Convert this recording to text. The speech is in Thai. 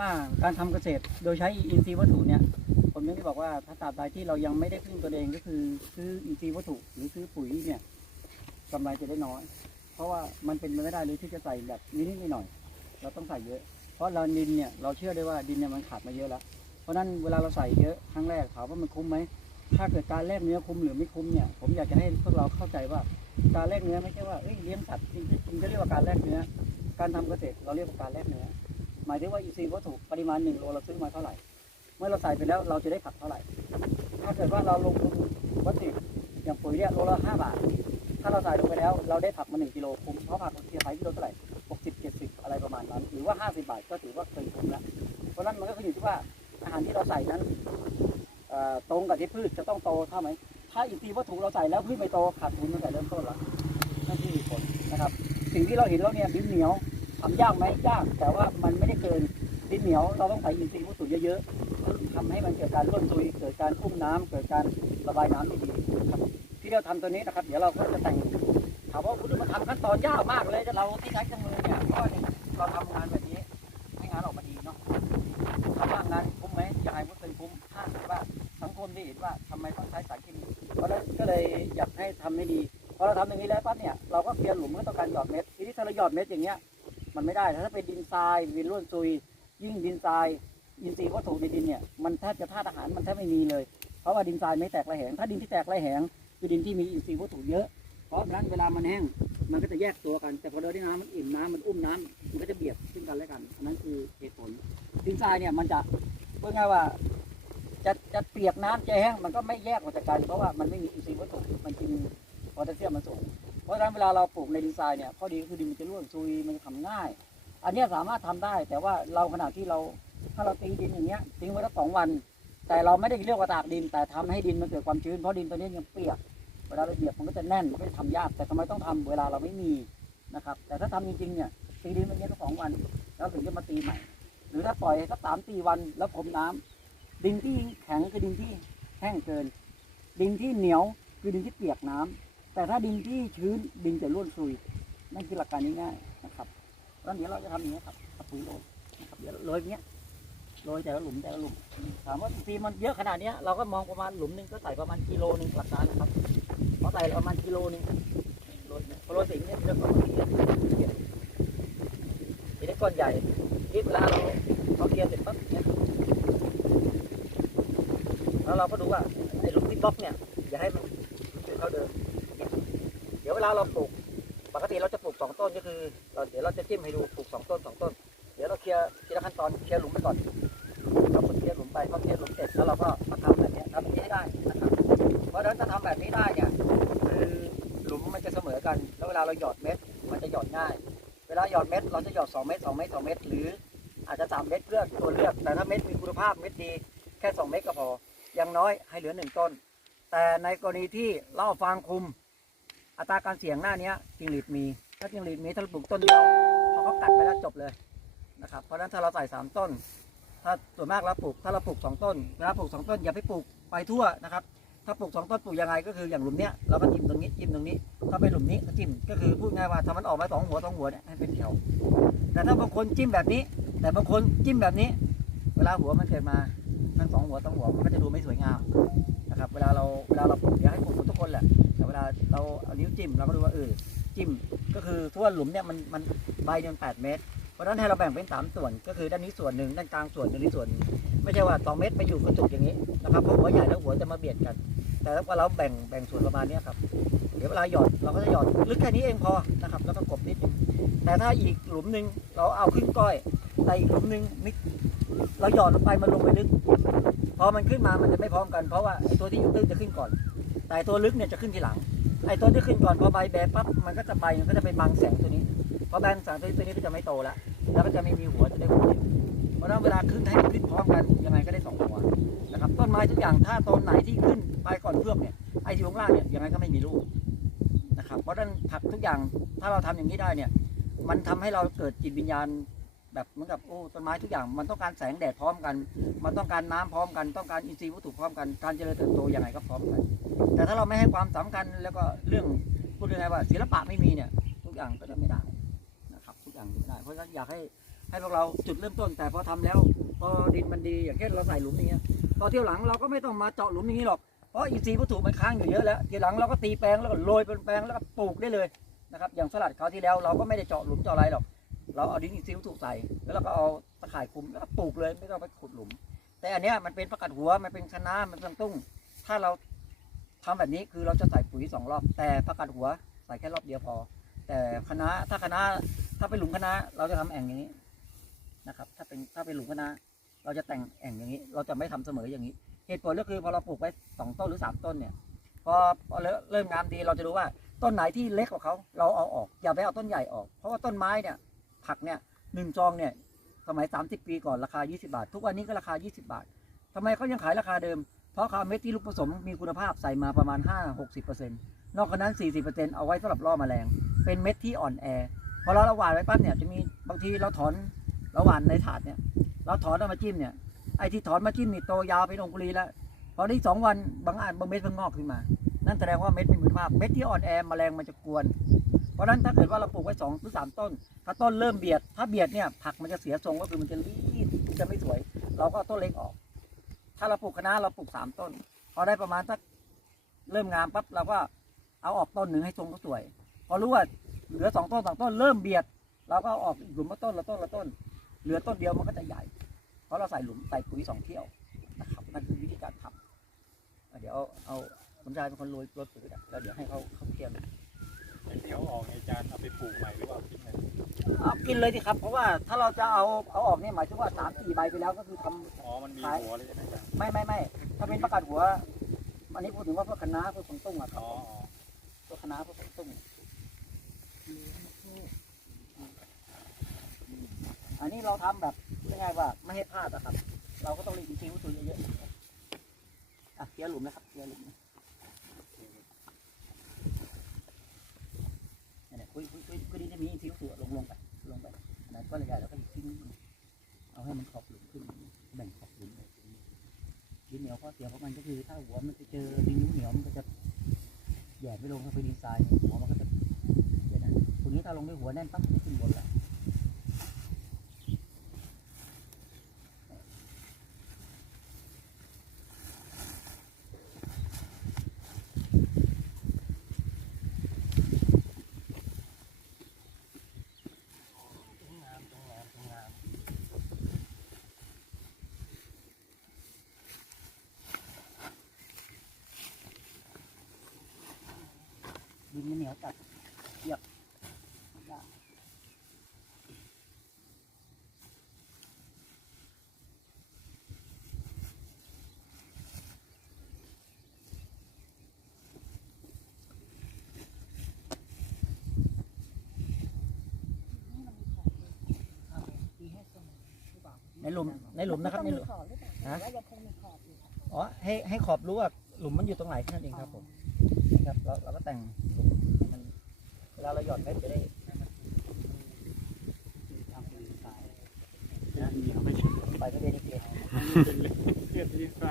ว่าการทำเกษตรโดยใช้อินทรีย์วัตถุเนี่ย ผมยังที่บอกว่าถ้าตราบใดที่เรายังไม่ได้พึ่งตัวเองก็คือซื้ออินทรีย์วัตถุหรือซื้อปุ๋ยเนี่ยกำไรจะได้น้อย เพราะว่ามันเป็นไปไม่ได้เลยที่จะใส่แบบนิดๆหน่อยๆเราต้องใส่เยอะ เพราะเราดินเนี่ยเราเชื่อได้ว่าดินเนี่ยมันขาดมาเยอะแล้ว เพราะนั้นเวลาเราใส่เยอะครั้งแรกถามว่ามันคุ้มไหมถ้าเกิดการแลกเนื้อคุ้มหรือไม่คุ้มเนี่ยผมอยากจะให้พวกเราเข้าใจว่าการแลกเนื้อไม่ใช่ว่าเอ้ยเลี้ยงสัตว์จริงๆก็เรียกว่าการแลกเนื้อ การทำเกษตรเราเรียกว่าการแลกเนื้อ หมายถึงว่าอินทรีย์วัตถุปริมาณหนึ่งโลเราซื้อมาเท่าไหร่ เมื่อเราใส่ไปแล้วเราจะได้ผักเท่าไหร่ ถ้าเกิดว่าเราลงทุนวัตถุอย่างปุ๋ยเนี่ยโลละห้าบาท ถ้าเราใส่ลงไปแล้วเราได้ผักมาหนึ่งกิโลคุ้มเพราะผักเราเสียขายกิโลเท่าไหร่หกสิบเจ็ดสิบอะไรประมาณนั้นหรือว่าห้าสิบบาทก็ถือว่าเคยคุ้มแล้วเพราะนั้นมันก็ขึ้นอยู่ที่ว่าอาหารที่เราใส่นั้นตรงกับที่พืชจะต้องโตเท่าไหมถ้าอินทรีย์วัตถุเราใส่แล้วพืชไม่โตขาดทุนตั้งแต่เริ่มต้นแล้วนั่นคือผลนะครับ สิ่งที่เราเห็นแล้วเนี่ยดินเหนียว ทำยากไหมยาก แต่ว่ามันไม่ได้เกินดินเหนียวเราต้องใส่อินทรีย์วัตถุเยอะๆทำให้มันเกิดการร่วนซุยเกิดการอุ้มน้ำเกิดการระบายน้ำได้ดีนะครับที่เราทำตัวนี้นะครับ เดี๋ยวเราก็จะแต่งถามว่าคุณมาทำขั้นตอนยากมากเลยแต่เราที่ใช้เครื่องมือเนี่ยเพราะว่าเนี่ยเราทำงานแบบนี้ให้งานออกมาดีเนาะถามว่างานคุ้มไหมยังไงก็เคยคุ้มถ้าเกิดว่าสังคมได้เห็นว่าทำไมต้องใช้สารเคมีเพราะนั้นก็เลยอยากให้ทำให้ดีพอเราทำอย่างนี้แล้วปั๊บเนี่ยเราก็เคลียร์หลุมก็ต้องการหยอดเม็ดทีนี้ถ้าเราหยอดเม็ดอย่างเงี้ย มันไม่ได้ถ้าเป็นดินทรายดินร่วนซุย ยิ่งดินทรายอินทรีย์วัตถุในดินเนี่ยมันแทบจะธาตุอาหารมันแทบไม่มีเลย เพราะว่าดินทรายไม่แตกระแหง ถ้าดินที่แตกระแหงคือดินที่มีอินทรีย์วัตถุเยอะ เพราะฉะนั้นเวลามันแห้งมันก็จะแยกตัวกัน แต่พอเราได้น้ำมันอิ่มน้ำมันอุ้มน้ำมันก็จะเบียดซึ่งกันและกัน อันนั้นคือเหตุผล ดินทรายเนี่ยมันจะเพื่อไงายว่าจะจะเปียกน้ำจะแห้งมันก็ไม่แยกออกจากกันเพราะว่ามันไม่มีอินทรีย์วัตถุมันกินโพแทสเซียมมันสูง ราะฉะนั้นเวลาเราปลูกในดินทรายเนี่ยข้อดีก็คือดินมันจะร่วนซุยมันจะทำง่าย อันนี้สามารถทำได้ แต่ว่าเราขณะที่เราถ้าเราตีดินอย่างเงี้ยทิ้งไว้สักสองวัน แต่เราไม่ได้เรียกว่าตากดิน แต่ทำให้ดินมันเกิดความชื้นเพราะดินตัวนี้ยังเปียกเวลาเราเหยียบมันก็จะแน่นมันก็จะทำยาก แต่ทำไมต้องทำเวลาเราไม่มีนะครับ แต่ถ้าทำจริงๆเนี่ยตีดินมันเงี้ยสักสองวัน แล้วถึงจะมาตีใหม่ หรือถ้าปล่อยสักสามสี่วันแล้วพรมน้ำดินที่แข็งคือดินที่แห้งเกิน ดินที่เหนียวคือดินที่เปียกน้ำ แต่ถ้าดินที่ชื้นดินจะร่วนซุยนั่นคือหลักการง่ายๆนะครับแล้วเดี๋ยวเราจะทำอย่างนี้ยครับกับปุ๋ยโรยนะครับเดี๋ยวโรยอย่างเงี้ยโรยแต่ละหลุมแต่ละหลุมถามว่าทีมันเยอะขนาดเนี้ยเราก็มองประมาณหลุมหนึงก็ใส่ประมาณกิโลหนึงหลักการนะครับพอใส่ประมาณกิโลหนึงโรยเนี่ยพอโรยเสร็จเนี่ยเราก็เกียเกลี่ยทีนี้ก้อนใหญ่ที่เวลาเราเราเกลี่ยเสร็จปั๊บเนี่ยแล้วเราก็ดูว่าไอ้หลุมที่บล็อกเนี่ยอย่าให้มันเป็นเท่าเดิมเนี่ยเดี๋ยวเว ลาเราปลูกปกติเราจะปลูกสองต้นก็คือเราเดี๋ยวเราจะจิ้มให้ดูปลูกสองต้นสองต้น เดี๋ยวเราเคลียร์ทีละขั้นตอนเคลียร์หลุมไปก่อนเราเคลียร์หลุมไปพอเคลียร์หลุมเสร็จแล้วเราก็มาทำแบบนี้ทำแบบนี้ได้นะครับเพราะฉะนั้นถ้าทำแบบนี้ได้เนี่ยคือหลุมมันจะเสมอกัน แล้วเวลาเราหยอดเม็ดมันจะหยอดง่าย เวลาหยอดเม็ดเราจะหยอดสองเม็ดสองเม็ดสองเม็ดหรืออาจจะสามเม็ดเพื่อตัวเลือก แต่ถ้าเม็ดมีคุณภาพเม็ดดีแค่สองเม็ดก็พออยังน้อยให้เหลือหนึ่งต้น แต่ในกรณีที่เราเอาฟางคุม อัตราการเสี่ยงหน้าเนี้ยจิงหรีดมี ถ้าจิงหรีดมีถ้าเราปลูกต้นเดียวพอเขากัดไปแล้วจบเลยนะครับเพราะฉะนั้นถ้าเราใส่สามต้น ถ้าส่วนมากเราปลูกถ้าเราปลูกสองต้นเวลาปลูกสองต้นอย่าไปปลูกไปทั่วนะครับถ้าปลูกสองต้นปลูกยังไงก็คืออย่างหลุมเนี้ยเราก็จิ้มตรงนี้จิ้มตรงนี้ ถ้าไปหลุมนี้ก็จิ้มก็คือพูดง่ายว่าถ้ามันออกมาสองหัวสองหัวเนี่ยให้เป็นแถวแต่ถ้าบางคนจิ้มแบบนี้ แต่บางคนจิ้มแบบนี้ เวลาหัวมันเกิดมาทั้งสองหัวสองหัวมันก็จะดูไม่สวยงามนะครับเวลาเราเวลาเราปลูกอยากให้ปลูกทุกคนแหละ วลาเราเอานิ้วจิ้มเราก็ดูว่าเออจิ้มก็คือทั่วหลุมเนี่ยมันมันใบหนึ่งแปดเมตร เพราะฉะนั้นให้เราแบ่งเป็นสามส่วน ก็คือด้านนี้ส่วนหนึ่งด้านกลางส่วนด้านนี้ส่วน ไม่ใช่ว่าสองเมตรไปอยู่กระจุกอย่างนี้นะครับเพราะหัวใหญ่แล้วหัวจะมาเบียดกัน แต่ถ้าเราแบ่งแบ่งส่วนประมาณนี้ครับเดี๋ยวเวลาหยอดเราก็จะหยอดลึกแค่นี้เองพอนะครับแล้วก็กบนิดนึงแต่ถ้าอีกหลุมหนึ่งเราเอาขึ้นก้อยแต่อีกหลุมหนึ่งมิดเราหยอดลงไปมันลงไปลึกพอมันขึ้นมามันจะไม่พร้อมกันเพราะว่าตัวที่อยู่ตื้นจะขึ้นก่อน แต่ตัวลึกเนี่ยจะขึ้นทีหลัง ไอ้ตัวที่ขึ้นก่อนพอใบแบนปั๊บมันก็จะใบมันก็จะไปบังแสงตัวนี้พอแบนแสงตัวนี้ตัวนี้ก็จะไม่โตแล้วแล้วก็จะไม่มีหัวจะได้หัวเดียวเพราะนั้นเวลาขึ้นให้มันขึ้นพร้อมกันยังไงก็ได้สองหัวนะครับต้นไม้ทุกอย่างถ้าต้นไหนที่ขึ้นไปก่อนเพื่อมเนี่ยไอ้ที่ข้างล่างเนี่ยยังไงก็ไม่มีลูกนะครับเพราะนั้นผักทุกอย่างถ้าเราทำอย่างนี้ได้เนี่ยมันทำให้เราเกิดจิตวิญญาณ แบบเหมือนกับโอ้ต้นไม้ทุกอย่างมันต้องการแสงแดดพร้อมกัน มันต้องการน้ำพร้อมกัน ต้องการอินทรีย์วัตถุพร้อมกันการเจริญเติบโตอยังไงก็พร้อมกัน แต่ถ้าเราไม่ให้ความสำคัญแล้วก็เรื่องพูดยังไงว่า ศิลปะไม่มีเนี่ย ทุกอย่างก็จะไม่ได้นะครับ ทุกอย่างไม่ได้ เพราะฉะนั้นอยากให้ให้พวกเราจุดเริ่มต้น แต่พอทำแล้วพอดินมันดีอย่างเช่นเราใส่หลุมอย่างเงี้ยพอเที่ยวหลังเราก็ไม่ต้องมาเจาะหลุมอย่างนี้หรอกเพราะอินทรีย์วัตถุมันค้างอยู่เยอะแล้วทีหลังเราก็ตีแปลงแล้วก็โรยเป็นแปลงแล้วก็ปลูกได้เลยนะครับอย่างสลัดคราวที่แล้วเราก็ไม่ได้เจาะหลุมเจาะอะไรหรอก เราเอาดินอินทรีย์วัตถุใส่แล้วเราก็เอาตะข่ายคุมแล้วก็ปลูกเลยไม่ต้องไปขุดหลุม แต่อันเนี้ยมันเป็นประกัดหัวมันเป็นคะน้ามันเป็นตุ้ง ถ้าเราทำแบบนี้คือเราจะใส่ปุ๋ยสองรอบ แต่ประกัดหัวใส่แค่รอบเดียวพอ แต่คะน้าถ้าคะน้าถ้าเป็นหลุมคะน้าเราจะทำแอ่งอย่างนี้นะครับ ถ้าเป็นถ้าเป็นหลุมคะน้าเราจะแต่งแอ่งอย่างนี้ เราจะไม่ทำเสมออย่างนี้เหตุผลก็คือพอเราปลูกไว้สองต้นหรือสามต้นเนี่ยพอพอเริ่มงามดีเราจะรู้ว่าต้นไหนที่เล็กกว่าเขาเราเอาออกอย่าไปเอาต้นใหญ่ออก เพราะว่าต้นไม้เนี่ย ผักเนี่ยหนึ่งจองเนี่ยสมัย 30 ปีก่อนราคา 20 บาท ทุกวันนี้ก็ราคา 20 บาททำไมเขายังขายราคาเดิม เพราะเขาเอาเม็ดที่ลูกผสมมีคุณภาพใส่มาประมาณ 5-60%นอกจากนั้น 40%เอาไว้สำหรับล่อแมลง เป็นเม็ดที่อ่อนแอพอเราเราหว่านไว้ปั๊บเนี่ยจะมีบางทีเราถอนเราหว่านในถาดเนี่ย เราถอนเอามาจิ้มเนี่ยไอ้ที่ถอนมาจิ้มนี่โตยาวเป็นองคุลีแล้วพอได้สองวันบางอันบางเม็ดมันงอกขึ้นมา นั่นแสดงว่าเม็ดม่มีคุณภาพเม็ดที่อ่อนแอแมลงมันจะกวน เพราะฉะนั้นถ้าเกิดว่าเราปลูกไว้สองหรือสามต้น ถ้าต้นเริ่มเบียด ถ้าเบียดเนี่ยผักมันจะเสียทรงก็คือมันจะรีดจะไม่สวย เราก็เอาต้นเล็กออก ถ้าเราปลูกคะน้าเราปลูกสามต้น พอได้ประมาณสักเริ่มงามปั๊บเราก็เอาออกต้นหนึ่งให้ทรงก็สวย พอรู้ว่าเหลือสองต้นสองต้นเริ่มเบียด เราก็เอาออกหลุมละต้นละต้นละต้น เหลือต้นเดียวมันก็จะใหญ่ เพราะเราใส่หลุมใส่ปุ๋ยสองเที่ยวนะครับนั่นคือวิธีการทำเดี๋ยวเอาเอาสมชายเป็นคนโรยโรยปุ๋ยนะแล้วเดี๋ยวให้เขาเขาเทียม ที่เขาออกในจานเอาไปปลูกใหม่หรือเปล่าทิ้งเลยเอากินเลยสิครับ เพราะว่าถ้าเราจะเอาเอาออกเนี่ยหมายถึงว่าสามสี่ใบไปแล้วก็คือทำอ๋อมันมีหัวเลยใช่ไหมอาจารย์ไม่ไม่ไม่ถ้าเป็นประกาศหัว อันนี้พูดถึงว่าพวกคณะน้าพวกขนตุ้งอะครับอ๋อพวกคณะน้าพวกขนตุ้งอันนี้เราทำแบบยังไงว่าไม่ให้พลาดอะครับ เราก็ต้องเรียนจริงๆว่าตัวเยอะๆอะเคลียร์หลุมนะครับเคลียร์หลุมนะเนี่ยคุยคุยคุยคุยดีจะมีทิ้วตัวลงลงไปลงไป อันนั้นก็เลยใหญ่แล้วก็ทิ้งเอาให้มันขอบหลุมขึ้นแบ่งขอบหลุมเลยดินเหนียวข้อเสียของมันก็คือถ้าหัวมันไปเจอดินเหนียวมันก็จะแย่ไม่ลงถ้าเป็นดินทรายหัวมันก็จะเดี๋ยวนะตรงนี้ถ้าลงด้วยหัวแน่นปั๊บขึ้นบนแล้ว นมันเหนียวจัดเยียบยากในหลุมในหลุมนะครับในหลุมขอบหรือเปล่าฮะหรือว่ายังคงมีขอบอยู่อ๋อให้ให้ขอบรู้ว่าหลุมมันอยู่ตรงไหนแค่นั้นเองครับผมนะครับเราเราก็แต่งหลุมให้มันเว แล้วเราหย่อนเม็ดจะได้ไปไม่ได้ดีเลยเกลียดดีไฟ